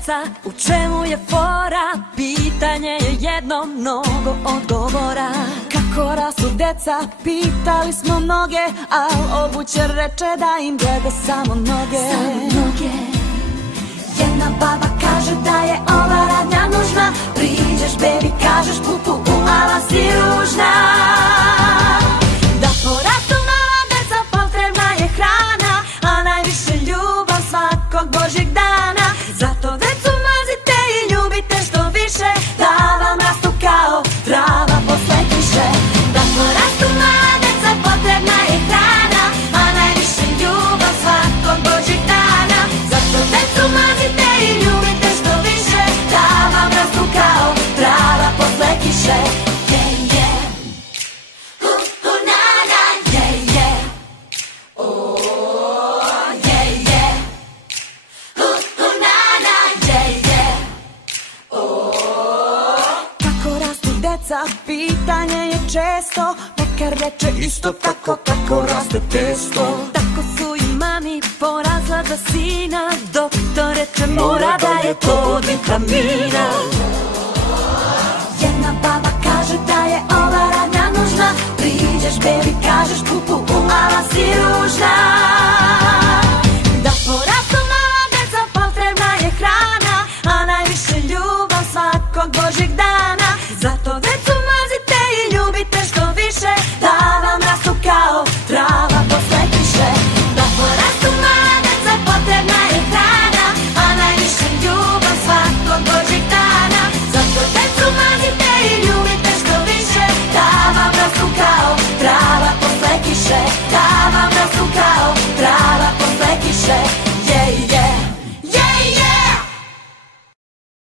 deca, u čemu je fora? Pitanje je jedno, mnogo odgovora. Kako rastu deca, pitali smo mnoge, al obućar reče da im gleda samo noge. Jedna baba kaže da je ova radnja nužna, priđeš bebi, kažeš pupu, ala si ružna. Da porastu mala deca, potrebna je hrana, a najviše ljubav svakog božjeg dana. Zato decu mazite i ljubite što više, da vam rastu kao trava posle kiše. Da porastu mala deca, potrebna je hrana, a najviše ljubav svakog božjeg dana. Zato decu mazite i ljubite što više, da vam rastu kao trava posle kiše. Pitanje je često, pekar reče isto tako kako raste testo. Tako su i mami porazla za sina, doktor reče mora da je to od vitamina. Jedna baba kaže da je ova radnja nužna, priđeš bebi, kažeš pupu, ala si